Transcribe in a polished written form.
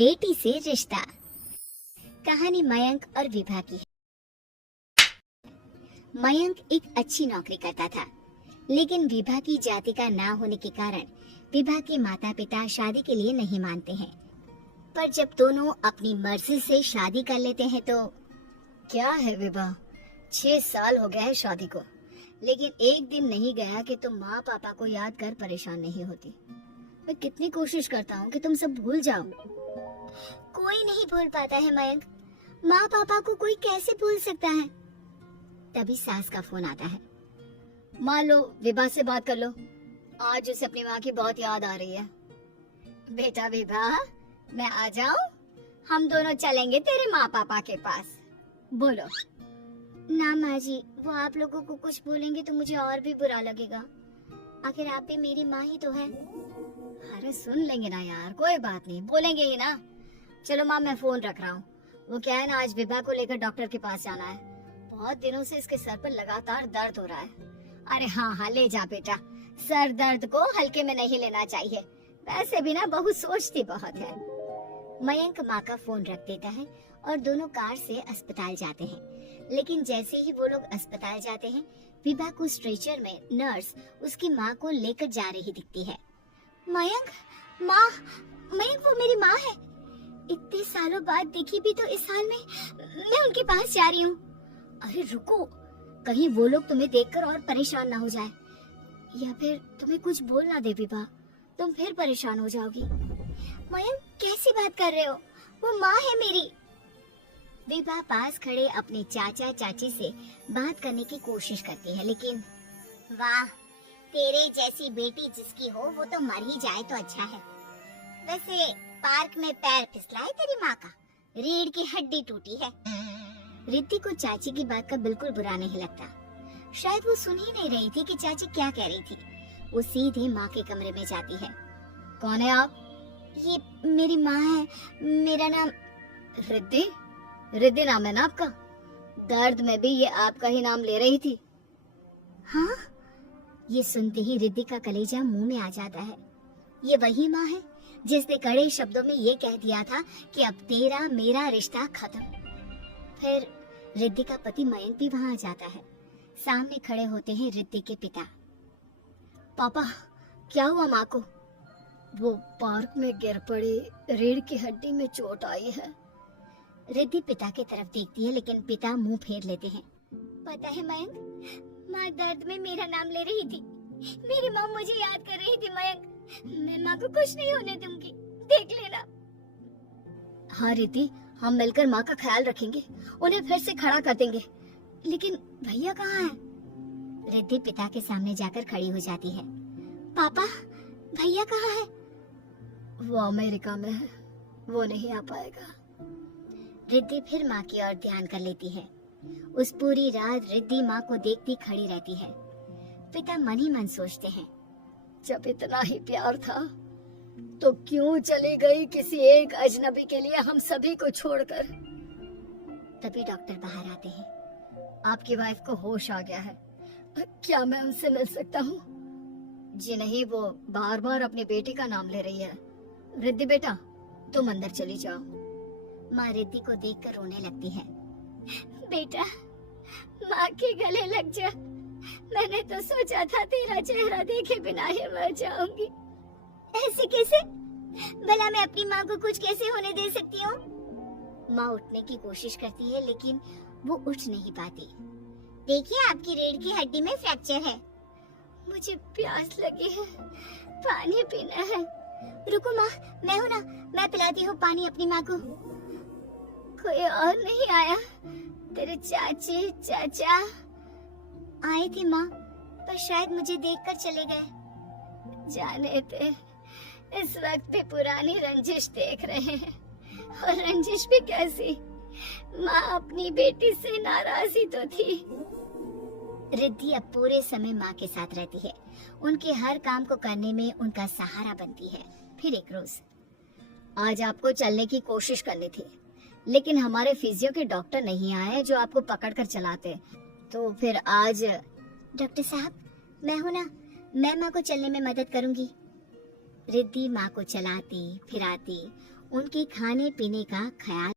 बेटी से रिश्ता। कहानी मयंक और विभा की है। मयंक एक अच्छी नौकरी करता था, लेकिन विभा की जाति का ना होने के कारण विभा के माता पिता शादी के लिए नहीं मानते हैं। पर जब दोनों अपनी मर्जी से शादी कर लेते हैं तो क्या है विभा, 6 साल हो गया है शादी को, लेकिन एक दिन नहीं गया कि तुम माँ पापा को याद कर परेशान नहीं होती। मैं कितनी कोशिश करता हूँ कि तुम सब भूल जाओ। कोई नहीं भूल पाता है मयंक। माँ पापा को कोई कैसे भूल सकता है। तभी सास का फोन आता है। मान लो विभा से बात कर लो, आज उसे अपनी माँ की बहुत याद आ रही है। बेटा विभा, मैं आ जाऊं? हम दोनों चलेंगे तेरे माँ पापा के पास। बोलो। ना माँ जी, वो आप लोगों को कुछ बोलेंगे तो मुझे और भी बुरा लगेगा। आखिर आप भी मेरी माँ ही तो है। अरे सुन लेंगे ना यार, कोई बात नहीं, बोलेंगे ही ना। चलो माँ, मैं फोन रख रहा हूँ। वो क्या है ना, आज विभा को लेकर डॉक्टर के पास जाना है। बहुत दिनों से इसके सर पर लगातार दर्द हो रहा है। अरे हाँ हाँ, ले जा बेटा। सर दर्द को हल्के में नहीं लेना चाहिए। वैसे भी ना बहू सोचती बहुत है। मयंक माँ का फोन रख देता है और दोनों कार से अस्पताल जाते हैं। लेकिन जैसे ही वो लोग अस्पताल जाते हैं, विभा को स्ट्रेचर में नर्स उसकी माँ को लेकर जा रही दिखती है। मयंक, माँ, मयंक वो मेरी माँ है। इतने सालों बाद देखी भी तो इस हाल में मैं उनके पास जा रही हूँ। अरे रुको, कहीं वो लोग तुम्हें देखकर और परेशान ना हो जाए, या फिर तुम्हें कुछ बोल ना दे विभा, तुम फिर परेशान हो जाओगी। मयंक कैसी बात कर रहे हो, वो माँ है मेरी। विभा पास खड़े अपने चाचा चाची से बात करने की कोशिश करती है, लेकिन वाह, तेरे जैसी बेटी जिसकी हो वो तो मर ही जाए तो अच्छा है। वैसे पार्क में पैर फिसला है तेरी माँ का, रीढ़ की हड्डी टूटी है। रिद्धि को चाची की बात का बिल्कुल बुरा नहीं लगता। शायद वो सुन ही नहीं रही थी कि चाची क्या कह रही थी। वो सीधे माँ के कमरे में जाती है। कौन है आप? ये मेरी माँ है, मेरा नाम रिद्धि। रिद्धि नाम है ना आपका? दर्द में भी ये आपका ही नाम ले रही थी। हाँ, ये सुनते ही रिद्धि का कलेजा मुंह में आ जाता है। ये वही माँ है जिसने कड़े शब्दों में ये कह दिया था कि अब तेरा मेरा रिश्ता खत्म। फिर रिद्धि का पति मयंक भी वहाँ आ जाता है। सामने खड़े होते हैं रिद्धि के पिता। पापा, क्या हुआ माँ को? वो पार्क में गिर पड़ी, रीढ़ की हड्डी में चोट आई है। रिद्धि पिता की तरफ देखती है, लेकिन पिता मुंह फेर लेते हैं। पता है मयंक, माँ दर्द में मेरा नाम ले रही थी। मेरी माँ मुझे याद कर रही थी मयंक। मैं माँ को कुछ नहीं होने दूंगी, देख लेना। हाँ रिद्धि, हम मिलकर माँ का ख्याल रखेंगे, उन्हें फिर से खड़ा कर देंगे। लेकिन भैया कहाँ है? रिद्धि पिता के सामने जाकर खड़ी हो जाती है। पापा, भैया कहाँ है? वो अमेरिका में है, वो नहीं आ पाएगा। रिद्धि फिर माँ की ओर ध्यान कर लेती है। उस पूरी रात रिद्धि माँ को देखती खड़ी रहती है। पिता मन ही मन सोचते हैं, जब इतना ही प्यार था तो क्यों चली गई किसी एक अजनबी के लिए हम सभी को छोड़कर। तभी डॉक्टर बाहर आते हैं। आपकी वाइफ को होश आ गया है, क्या मैं उनसे मिल सकता हूँ? जी नहीं, वो बार बार अपनी बेटी का नाम ले रही है। रिद्धि बेटा, तुम अंदर चली जाओ। माँ रिद्धि को देखकर रोने लगती है। बेटा, माँ के गले लग जा। मैंने तो सोचा था तेरा चेहरा देखे बिना ही मर जाऊंगी। ऐसे कैसे? भला मैं अपनी माँ को कुछ कैसे होने दे सकती हूँ? माँ उठने की कोशिश करती है, लेकिन वो उठ नहीं पाती। देखिए, आपकी रीढ़ की हड्डी में फ्रैक्चर है। मुझे प्यास लगी है, पानी पीना है। रुको माँ, मैं हूँ ना, मैं पिलाती हूँ पानी अपनी माँ को। कोई और नहीं आया? तेरे चाची चाचा आए थे माँ, पर शायद मुझे देखकर चले गए। जाने थे, इस वक्त भी पुरानी रंजिश देख रहे हैं। और रंजिश भी कैसी? माँ अपनी बेटी से नाराज ही तो थी। रिद्धि अब पूरे समय माँ के साथ रहती है। उनके हर काम को करने में उनका सहारा बनती है। फिर एक रोज, आज आपको चलने की कोशिश करनी थी, लेकिन हमारे फिजियो के डॉक्टर नहीं आए जो आपको पकड़कर चलाते, तो फिर आज। डॉक्टर साहब, मैं हूँ ना, मैं माँ को चलने में मदद करूंगी। रिद्धि माँ को चलाती फिराती उनके खाने पीने का ख्याल